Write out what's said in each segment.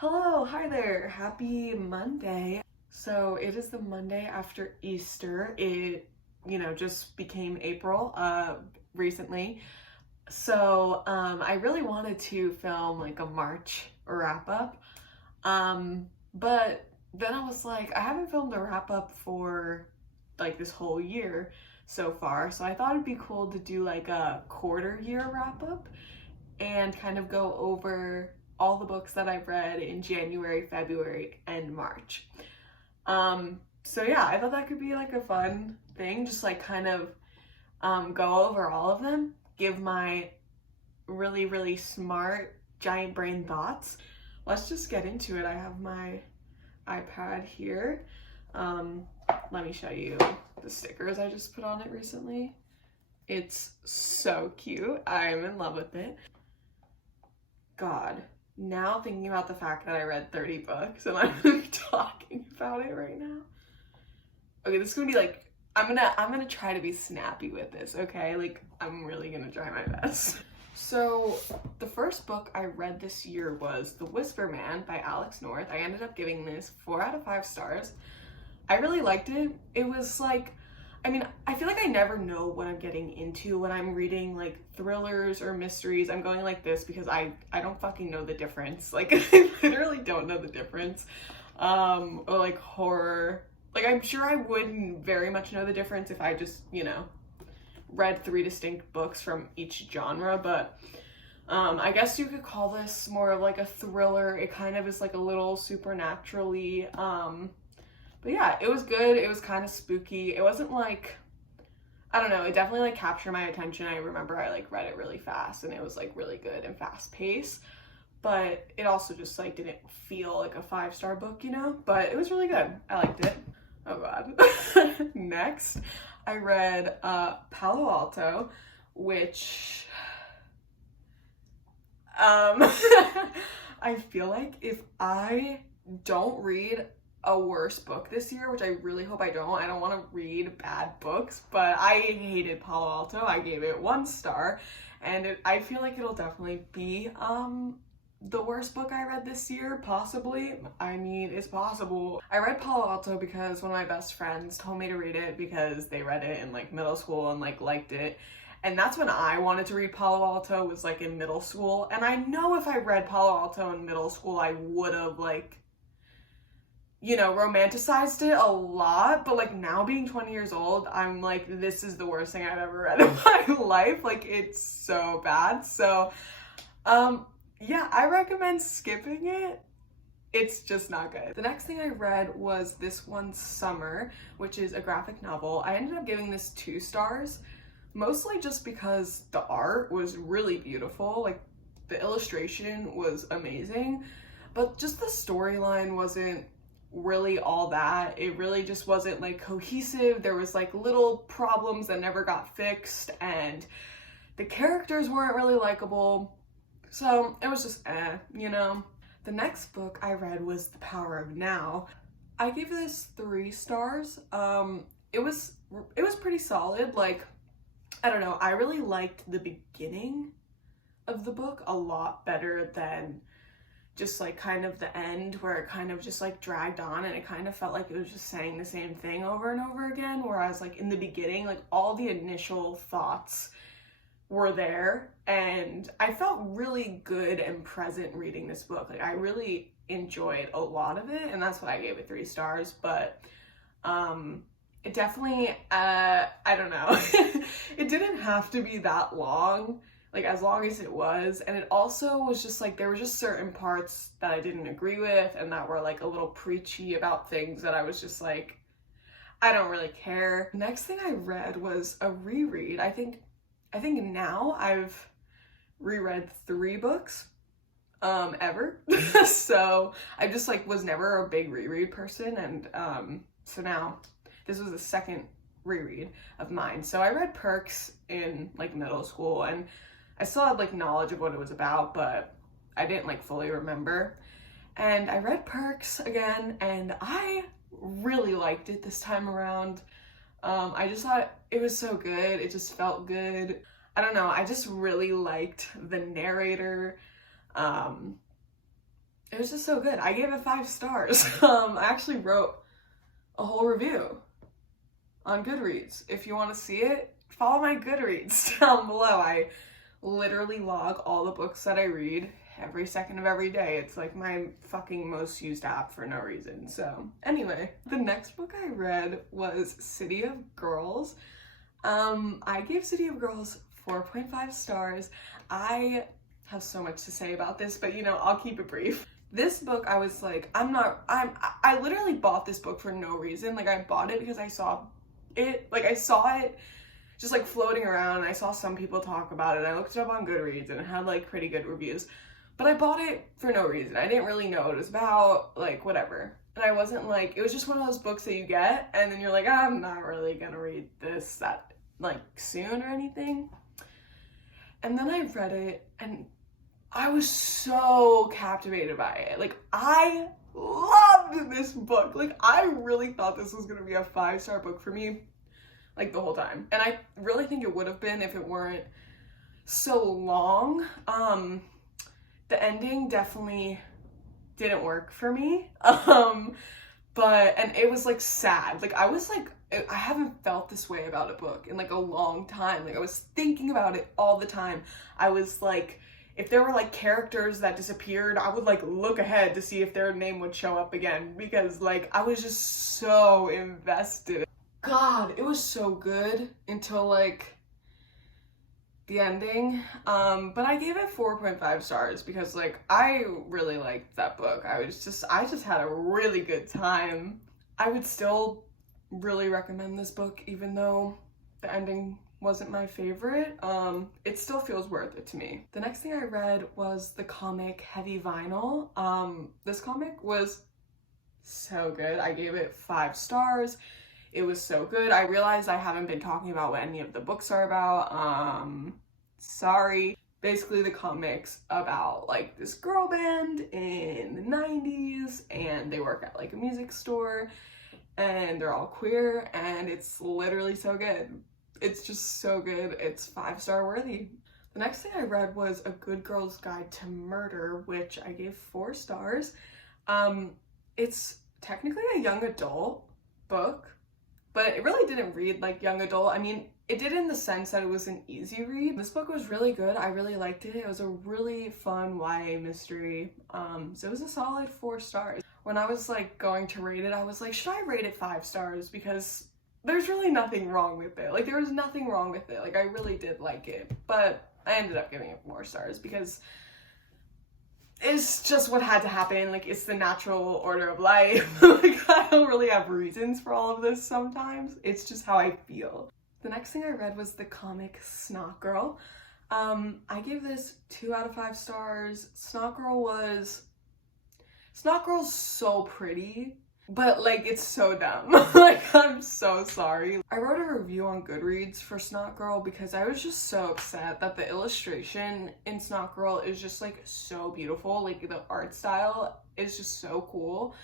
Hello, hi there, happy Monday. So it is the Monday after Easter. It, just became April recently. So I really wanted to film like a March wrap up. But then I was like, I haven't filmed a wrap up for like this whole year so far. So I thought it'd be cool to do like a quarter year wrap up and kind of go over all the books that I've read in January, February, and March. So yeah, I thought that could be like a fun thing, just like kind of go over all of them, give my really, really smart giant brain thoughts. Let's just get into it. I have my iPad here. Let me show you the stickers I just put on it recently. It's so cute. I'm in love with it. God, now thinking about the fact that I read 30 books and I'm gonna be talking about it right now. Okay, this is gonna be like, I'm gonna try to be snappy with this, okay? Like, I'm really gonna try my best. So, the first book I read this year was The Whisper Man by Alex North. I ended up giving this 4 out of 5 stars. I really liked it. It was like, I feel like I never know what I'm getting into when I'm reading like thrillers or mysteries. I'm going like this because I don't fucking know the difference. Like, I literally don't know the difference. Or like horror. Like, I'm sure I wouldn't very much know the difference if I just, read 3 distinct books from each genre, but I guess you could call this more of like a thriller. It kind of is like a little supernaturally, but yeah, it was good. It was kind of spooky. It wasn't like, I don't know, it definitely like captured my attention. I remember I like read it really fast and it was like really good and fast paced, but it also just like didn't feel like a 5-star book, but it was really good. I liked it. Oh God. Next, I read Palo Alto, which I feel like if I don't read a worse book this year, which I really hope I don't want to read bad books, but I hated Palo Alto. I gave it 1 star, and I feel like it'll definitely be the worst book I read this year, possibly. It's possible. I read Palo Alto because one of my best friends told me to read it because they read it in like middle school and like liked it. And that's when I wanted to read Palo Alto, was like in middle school. And I know if I read Palo Alto in middle school, I would have like, romanticized it a lot, but like now being 20 years old, I'm like, this is the worst thing I've ever read in my life. Like, it's so bad. So, yeah, I recommend skipping it. It's just not good. The next thing I read was This One Summer, which is a graphic novel. I ended up giving this 2 stars, mostly just because the art was really beautiful. Like, the illustration was amazing, but just the storyline wasn't really all that. It really just wasn't like cohesive. There was like little problems that never got fixed, and the characters weren't really likable. So it was just The next book I read was The Power of Now. I gave this 3 stars. It was pretty solid. Like, I don't know, I really liked the beginning of the book a lot better than just like kind of the end, where it kind of just like dragged on and it kind of felt like it was just saying the same thing over and over again. Whereas like in the beginning, like all the initial thoughts were there and I felt really good and present reading this book. Like, I really enjoyed a lot of it, and that's why I gave it 3 stars. But it definitely, I don't know, it didn't have to be that long, like as long as it was. And it also was just like, there were just certain parts that I didn't agree with and that were like a little preachy about things that I was just like, I don't really care. Next thing I read was a reread. I think now I've reread 3 books ever. So I just like was never a big reread person, and so now this was the second reread of mine. So I read Perks in like middle school, and I still had like knowledge of what it was about, but I didn't like fully remember. And I read Perks again, and I really liked it this time around. I just thought it was so good. It just felt good. I don't know, I just really liked the narrator. it was just so good. I gave it 5 stars. I actually wrote a whole review on Goodreads. If you want to see it, follow my Goodreads down below. I literally log all the books that I read every second of every day. It's like my fucking most used app for no reason. So anyway, the next book I read was City of Girls. I gave City of Girls 4.5 stars. I have so much to say about this, but you know, I'll keep it brief. This book, I was like, I literally bought this book for no reason. Like, I bought it because I saw it just like floating around, and I saw some people talk about it. I looked it up on Goodreads and it had like pretty good reviews, but I bought it for no reason. I didn't really know what it was about, like whatever. And I wasn't like, it was just one of those books that you get and then you're like, I'm not really gonna read this that like soon or anything. And then I read it and I was so captivated by it. Like, I loved this book. Like, I really thought this was gonna be a 5-star book for me, like, the whole time. And I really think it would have been if it weren't so long. The ending definitely didn't work for me. And it was like sad. Like, I was like, I haven't felt this way about a book in like a long time. Like, I was thinking about it all the time. I was like, if there were like characters that disappeared, I would like look ahead to see if their name would show up again, because like I was just so invested. God, it was so good until like the ending. But I gave it 4.5 stars because like I really liked that book. I just had a really good time. I would still really recommend this book even though the ending wasn't my favorite. It still feels worth it to me. The next thing I read was the comic Heavy Vinyl. This comic was so good. I gave it 5 stars. It was so good. I realized I haven't been talking about what any of the books are about. Sorry. Basically, the comic's about like this girl band in the 90s and they work at like a music store and they're all queer, and it's literally so good. It's just so good. It's 5-star worthy. The next thing I read was A Good Girl's Guide to Murder, which I gave 4 stars. It's technically a young adult book, but it really didn't read like young adult. I mean, it did in the sense that it was an easy read. This book was really good. I really liked it. It was a really fun YA mystery. So it was a solid 4 stars. When I was like going to rate it, I was like, should I rate it 5 stars? Because there's really nothing wrong with it. Like, there was nothing wrong with it. Like, I really did like it. But I ended up giving it 4 stars because it's just what had to happen. Like, it's the natural order of life. Like, I don't really have reasons for all of this sometimes. It's just how I feel. The next thing I read was the comic Snot Girl. I gave this 2 out of 5 stars. Snot Girl's so pretty, but like it's so dumb. Like, I'm so sorry. I wrote a review on Goodreads for Snot Girl because I was just so upset that the illustration in Snot Girl is just like so beautiful. Like, the art style is just so cool,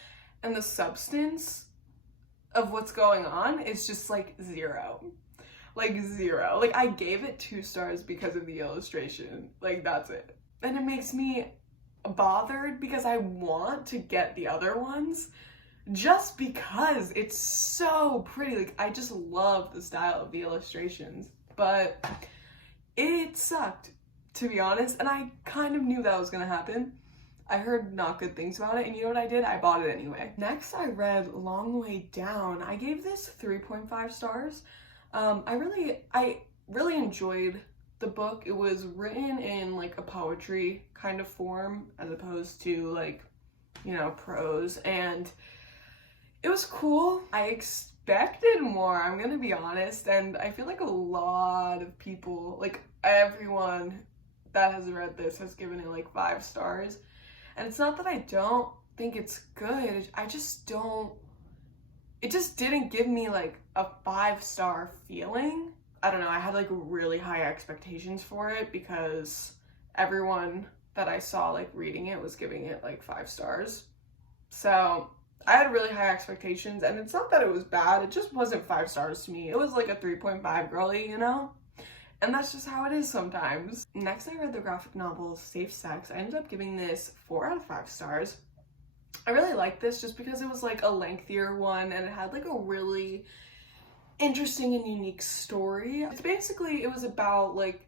and the substance of what's going on is just like zero. Like, zero. Like, I gave it 2 stars because of the illustration. Like, that's it. And it makes me bothered because I want to get the other ones just because it's so pretty. Like, I just love the style of the illustrations, but it sucked, to be honest, and I kind of knew that was gonna happen. I heard not good things about it, and you know what I did? I bought it anyway. Next, I read Long Way Down. I gave this 3.5 stars. I really enjoyed the book. It was written in like a poetry kind of form as opposed to like, you know, prose, and it was cool. I expected more, I'm gonna be honest, and I feel like a lot of people, like everyone that has read this has given it like 5 stars. And it's not that I don't think it's good, it just didn't give me like a 5-star feeling. I don't know, I had like really high expectations for it because everyone that I saw like reading it was giving it like 5 stars. So I had really high expectations, and it's not that it was bad, it just wasn't 5 stars to me. It was like a 3.5 girly, you know? And that's just how it is sometimes. Next, I read the graphic novel Safe Sex. I ended up giving this 4 out of 5 stars. I really liked this just because it was like a lengthier one and it had like a really interesting and unique story. It's basically, it was about like,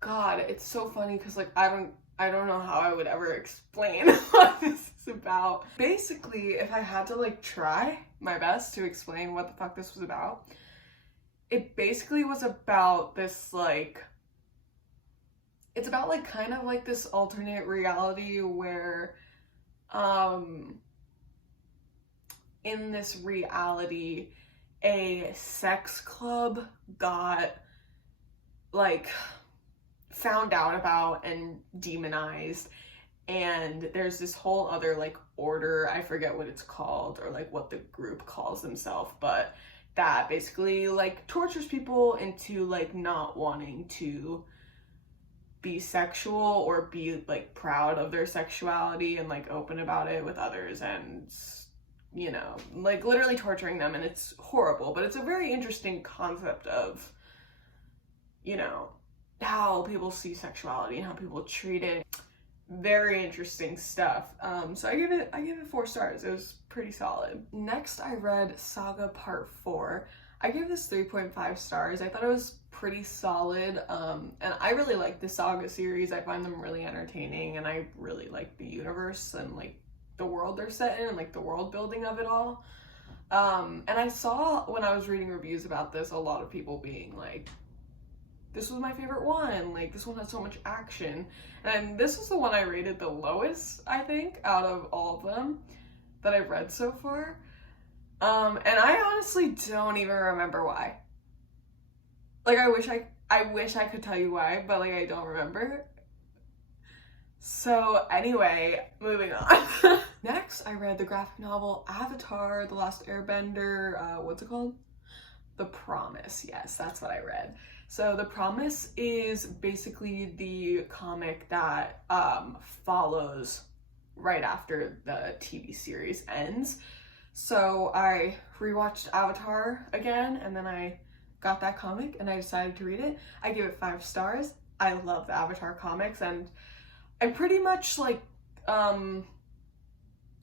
God, it's so funny because like I don't know how I would ever explain what this is about. Basically, if I had to like try my best to explain what the fuck this was about, it basically was about this like, it's about like kind of like this alternate reality where in this reality a sex club got like found out about and demonized, and there's this whole other like order, I forget what it's called or like what the group calls themselves, but that basically like tortures people into like not wanting to be sexual or be like proud of their sexuality and like open about it with others, and you know, like literally torturing them. And it's horrible, but it's a very interesting concept of, you know, how people see sexuality and how people treat it. Very interesting stuff. So I give it 4 stars. It was pretty solid. Next, I read Saga Part 4. I gave this 3.5 stars. I thought it was pretty solid. And I really like the Saga series. I find them really entertaining, and I really like the universe and like the world they're set in and like the world building of it all. And I saw when I was reading reviews about this, a lot of people being like, this was my favorite one, like this one had so much action. And this was the one I rated the lowest, I think, out of all of them that I've read so far. And I honestly don't even remember why. Like I wish I could tell you why, but like I don't remember. So anyway, moving on. Next, I read the graphic novel Avatar: The Last Airbender. What's it called? The Promise. Yes, that's what I read. So The Promise is basically the comic that follows right after the TV series ends. So I rewatched Avatar again, and then I got that comic and I decided to read it. I gave it 5 stars. I love the Avatar comics, and I pretty much like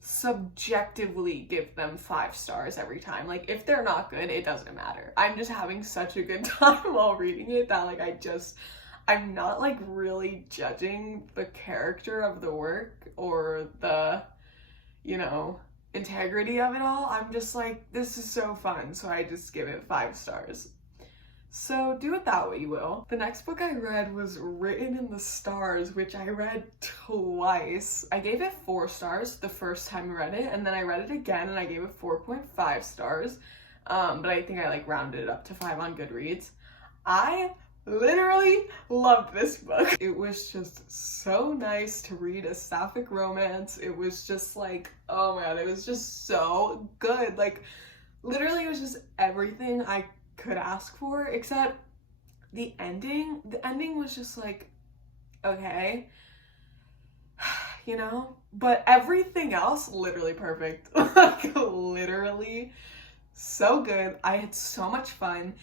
subjectively give them 5 stars every time. Like if they're not good, it doesn't matter. I'm just having such a good time while reading it that like I'm not like really judging the character of the work or the, you know, integrity of it all. I'm just like, this is so fun, so I just give it 5 stars. So do it that way you will. The next book I read was Written in the Stars, which I read twice. I gave it 4 stars the first time I read it, and then I read it again and I gave it 4.5 stars. But I think I like rounded it up to 5 on Goodreads. I literally loved this book. It was just so nice to read a sapphic romance. It was just like, oh my god, it was just so good. Like literally it was just everything I could ask for, except the ending. The ending was just like, okay, you know, but everything else literally perfect. Like literally so good. I had so much fun.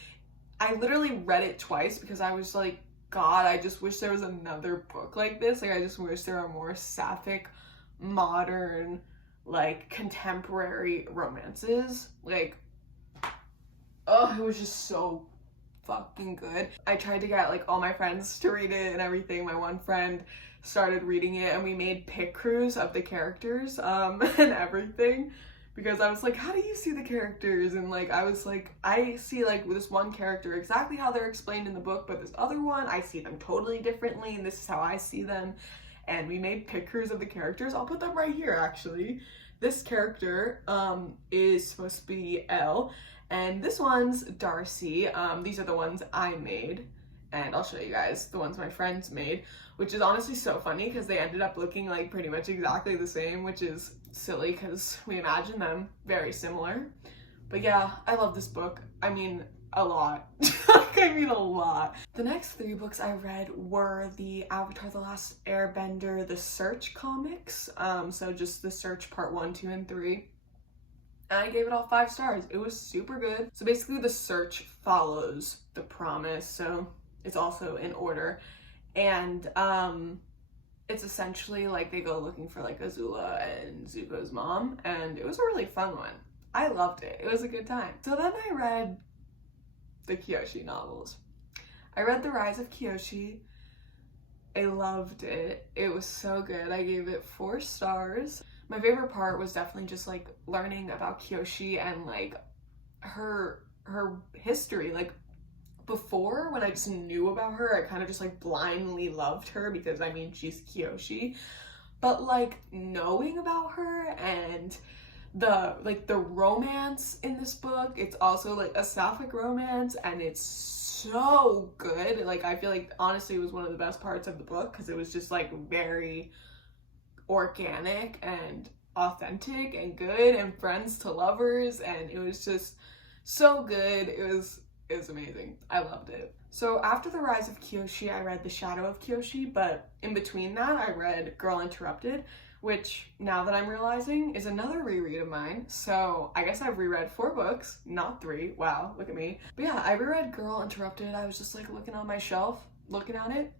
I literally read it twice because I was like, God, I just wish there was another book like this. Like I just wish there were more sapphic, modern, like contemporary romances. Like, oh, it was just so fucking good. I tried to get like all my friends to read it and everything. My one friend started reading it and we made pic crews of the characters and everything, because I was like, how do you see the characters? And like I was like, I see like this one character exactly how they're explained in the book, but this other one I see them totally differently, and this is how I see them. And we made pic crews of the characters. I'll put them right here actually. This character is supposed to be Elle, and this one's Darcy. These are the ones I made, and I'll show you guys the ones my friends made, which is honestly so funny because they ended up looking like pretty much exactly the same, which is silly because we imagine them very similar. But yeah, I love this book. I mean, a lot. I mean a lot. The next 3 books I read were the Avatar: The Last Airbender, The Search comics. So just The Search Part 1, 2, and 3. And I gave it all 5 stars. It was super good. So basically The Search follows The Promise. So it's also in order. And it's essentially like they go looking for like Azula and Zuko's mom, and it was a really fun one. I loved it. It was a good time. So then I read the Kyoshi novels. I read The Rise of Kyoshi. I loved it. It was so good. I gave it 4 stars. My favorite part was definitely just like learning about Kyoshi and like her history. Like before, when I just knew about her, I kind of just like blindly loved her because I mean she's Kyoshi. But like knowing about her and the romance in this book, it's also like a sapphic romance, and it's so good. Like I feel like honestly it was one of the best parts of the book because it was just like very organic and authentic and good and friends to lovers, and it was just so good. It was amazing. I loved it. So after The Rise of Kyoshi, I read The Shadow of Kyoshi, but in between that, I read Girl Interrupted, which now that I'm realizing is another reread of mine. So I guess I've reread 4 books, not 3. Wow, look at me. But yeah, I reread Girl Interrupted. I was just like looking on my shelf, looking at it,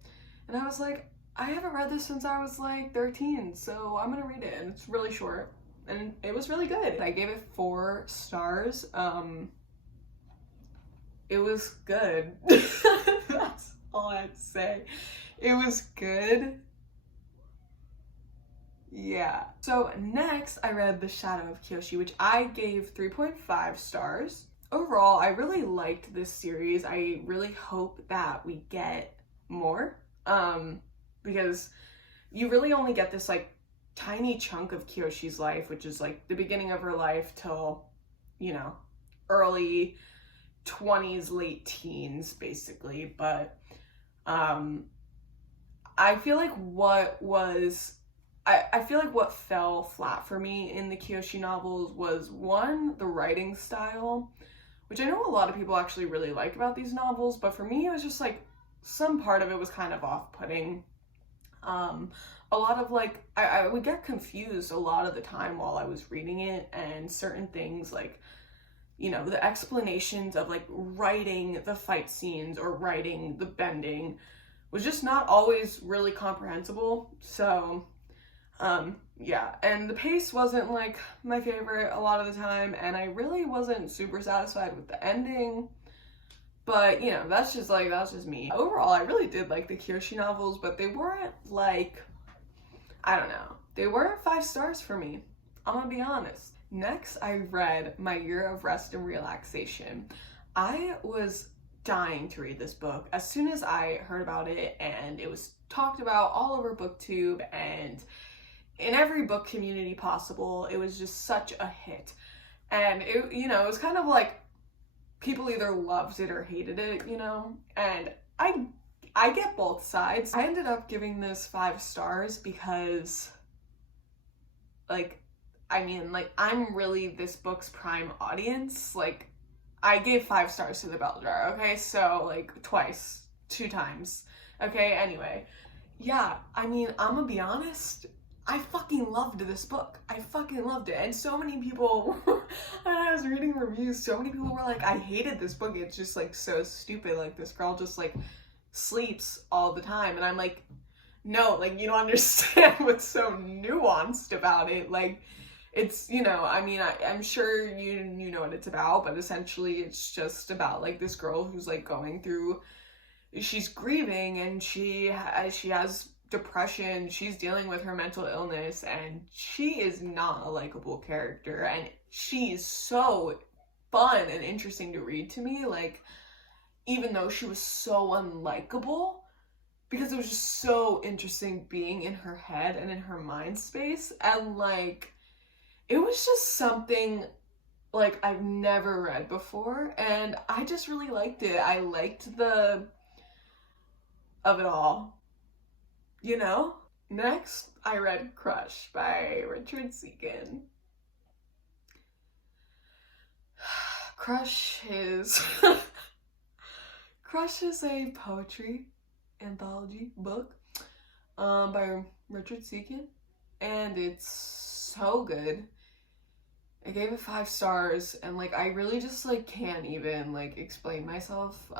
and I was like, I haven't read this since I was like 13, so I'm gonna read it, and it's really short, and it was really good. I gave it 4 stars. It was good. That's all I have to say. It was good. Yeah. So next I read The Shadow of Kyoshi, which I gave 3.5 stars. Overall, I really liked this series. I really hope that we get more. Because you really only get this like tiny chunk of Kyoshi's life, which is like the beginning of her life till, you know, early 20s, late teens, basically. But I feel like I feel like what fell flat for me in the Kyoshi novels was, one, the writing style, which I know a lot of people actually really like about these novels, but for me it was just like some part of it was kind of off-putting. A lot of like I would get confused a lot of the time while I was reading it, and certain things like, you know, the explanations of like writing the fight scenes or writing the bending was just not always really comprehensible. So yeah, and the pace wasn't like my favorite a lot of the time, and I really wasn't super satisfied with the ending. But, you know, that's just me. Overall, I really did like the Kyoshi novels, but they weren't like, I don't know, they weren't 5 stars for me. I'm gonna be honest. Next, I read My Year of Rest and Relaxation. I was dying to read this book as soon as I heard about it, and it was talked about all over BookTube and in every book community possible. It was just such a hit. And it, you know, it was kind of like people either loved it or hated it, you know? And I get both sides. I ended up giving this 5 stars because, like, I mean, like, I'm really this book's prime audience. Like, I gave 5 stars to the Bell Jar, okay? So, like, 2 times. Okay, anyway. Yeah, I mean, I'm gonna be honest, I fucking loved this book. I fucking loved it. And so many people, when I was reading reviews, so many people were like, I hated this book. It's just like so stupid. Like this girl just like sleeps all the time. And I'm like, no, like you don't understand what's so nuanced about it. Like it's, you know, I mean, I'm sure you know what it's about, but essentially it's just about like this girl who's like going through, she's grieving, and she has depression, she's dealing with her mental illness, and she is not a likable character, and she's so fun and interesting to read to me, like, even though she was so unlikable, because it was just so interesting being in her head and in her mind space, and like, it was just something like I've never read before, and I just really liked it. I liked the of it all. You know? Next, I read Crush by Richard Seekin. Crush is a poetry anthology book by Richard Seekin, and it's so good. I gave it 5 stars, and like I really just like can't even like explain myself.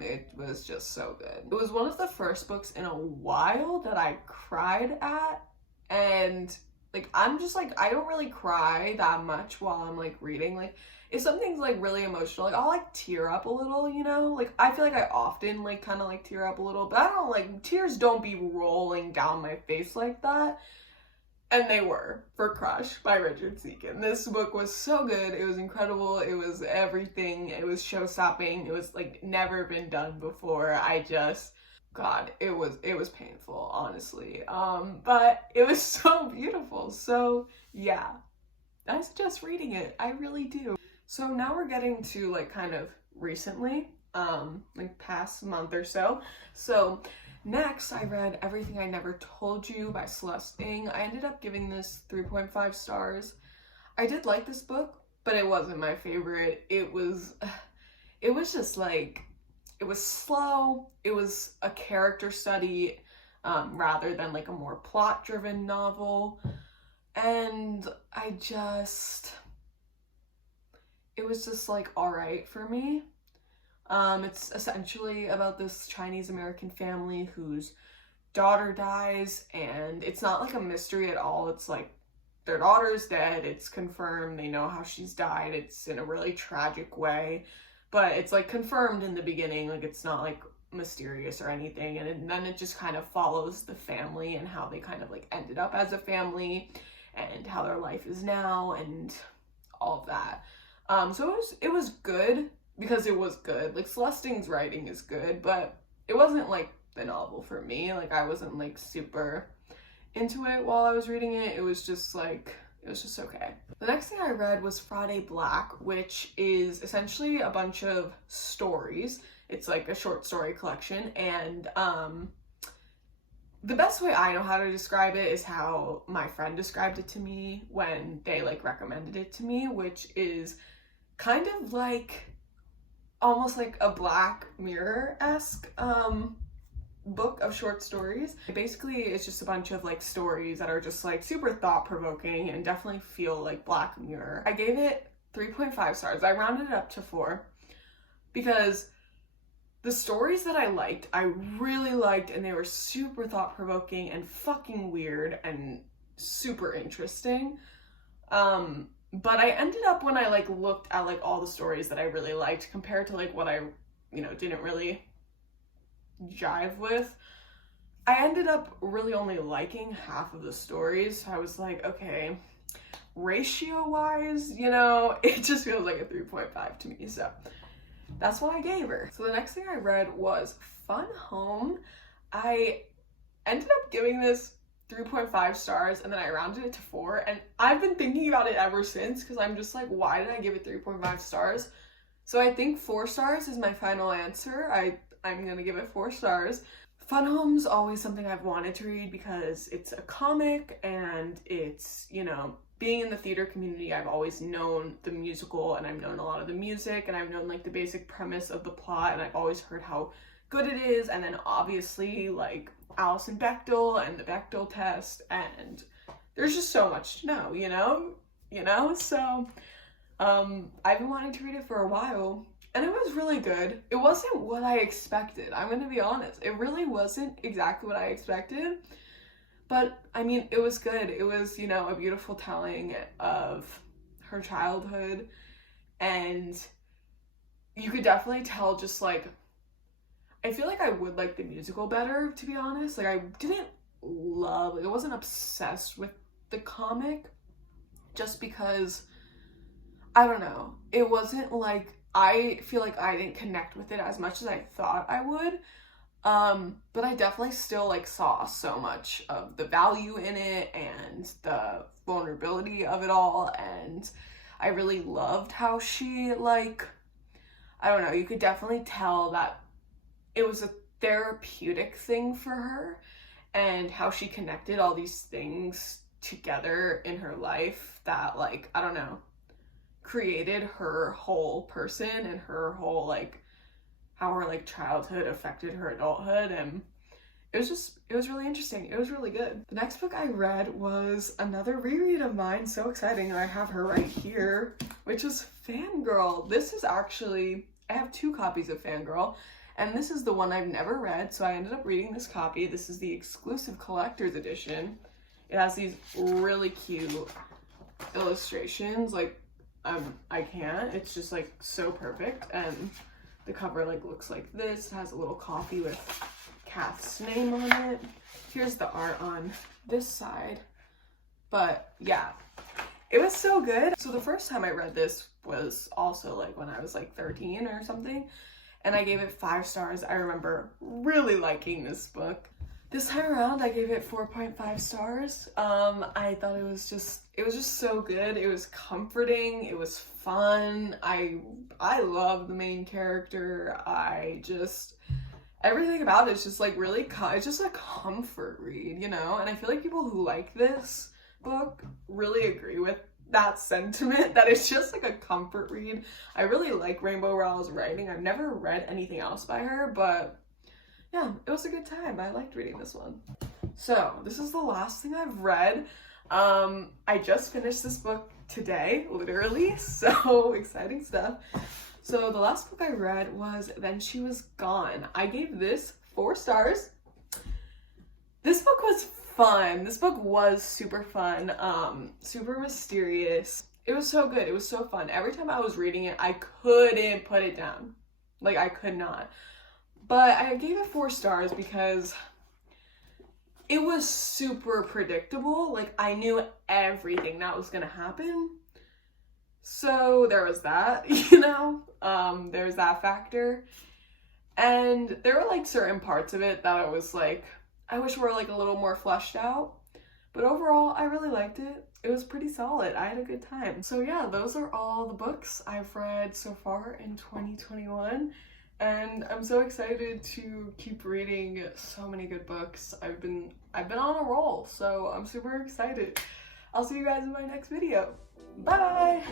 It was just so good. It was one of the first books in a while that I cried at, and like I'm just like I don't really cry that much while I'm like reading. Like if something's like really emotional, like I'll like tear up a little, you know? Like I feel like I often like kind of like tear up a little, but I don't like tears don't be rolling down my face like that. And they were for Crush by Richard Seekin. This book was so good. It was incredible. It was everything. It was show-stopping. It was like never been done before. God, it was painful, honestly. But it was so beautiful. So yeah, I suggest reading it. I really do. So now we're getting to like kind of recently, like past month or so. So next, I read Everything I Never Told You by Celeste Ng. I ended up giving this 3.5 stars. I did like this book, but it wasn't my favorite. It was just like, it was slow. It was a character study rather than like a more plot-driven novel. And it was just like all right for me. It's essentially about this Chinese American family whose daughter dies, and it's not like a mystery at all. It's like their daughter's dead. It's confirmed. They know how she's died. It's in a really tragic way, but it's like confirmed in the beginning. Like it's not like mysterious or anything. And then it just kind of follows the family and how they kind of like ended up as a family and how their life is now and all of that. So it was good because it was good. Like Celeste Ng's writing is good, but it wasn't like the novel for me. Like I wasn't like super into it while I was reading it. It was just okay. The next thing I read was Friday Black, which is essentially a bunch of stories. It's like a short story collection, and the best way I know how to describe it is how my friend described it to me when they like recommended it to me, which is kind of like almost like a Black Mirror-esque book of short stories. Basically, it's just a bunch of like stories that are just like super thought-provoking and definitely feel like Black Mirror. I gave it 3.5 stars. I rounded it up to 4 because the stories that I really liked, and they were super thought-provoking and fucking weird and super interesting. But I ended up, when I like looked at like all the stories that I really liked compared to like what I, didn't really jive with, I ended up really only liking half of the stories. So I was like, okay, ratio-wise, it just feels like a 3.5 to me. So that's what I gave her. So the next thing I read was Fun Home. I ended up giving this 3.5 stars, and then I rounded it to 4, and I've been thinking about it ever since because I'm just like, why did I give it 3.5 stars? So I think 4 stars is my final answer. I'm gonna give it 4 stars. Fun Home's always something I've wanted to read because it's a comic, and it's, being in the theater community, I've always known the musical, and I've known a lot of the music, and I've known like the basic premise of the plot, and I've always heard how good it is, and then obviously like Alison Bechdel and the Bechdel test, and there's just so much to know, so I've been wanting to read it for a while, and it was really good. It wasn't what I expected, I'm gonna be honest. It really wasn't exactly what I expected, but I mean, it was good. It was, a beautiful telling of her childhood, and you could definitely tell just like, I feel like I would like the musical better, to be honest. Like I wasn't obsessed with the comic just because, I don't know, it wasn't like, I feel like I didn't connect with it as much as I thought I would. But I definitely still like saw so much of the value in it and the vulnerability of it all, and I really loved how she like, I don't know, you could definitely tell that it was a therapeutic thing for her, and how she connected all these things together in her life that like, I don't know, created her whole person and her whole like, how her like childhood affected her adulthood, and it was really interesting. It was really good. The next book I read was another reread of mine. So exciting. I have her right here, which is Fangirl. This is actually, I have 2 copies of Fangirl, and this is the one I've never read, so I ended up reading this copy. This is the exclusive collector's edition. It has these really cute illustrations, like, I can't, it's just like so perfect, and the cover like looks like this. It has a little coffee with Kath's name on it. Here's the art on this side, but yeah, it was so good. So the first time I read this was also like when I was like 13 or something, and I gave it 5 stars. I remember really liking this book. This time around, I gave it 4.5 stars. I thought it was just so good. It was comforting. It was fun. I love the main character. Everything about it is just like really, it's just a comfort read, you know? And I feel like people who like this book really agree with that sentiment, that it's just like a comfort read. I really like Rainbow Rowell's writing. I've never read anything else by her, but yeah, it was a good time. I liked reading this one. So this is the last thing I've read. I just finished this book today, literally, so exciting stuff. So the last book I read was Then She Was Gone. I gave this 4 stars. This book was fun. This book was super fun, super mysterious. It was so good. It was so fun. Every time I was reading it, I couldn't put it down. Like, I could not. But I gave it 4 stars because it was super predictable. Like, I knew everything that was gonna happen. So there was that, you know? There's that factor. And there were like certain parts of it that I was like, I wish were like a little more fleshed out. But overall, I really liked it. It was pretty solid. I had a good time. So yeah, those are all the books I've read so far in 2021. And I'm so excited to keep reading so many good books. I've been on a roll, so I'm super excited. I'll see you guys in my next video. Bye!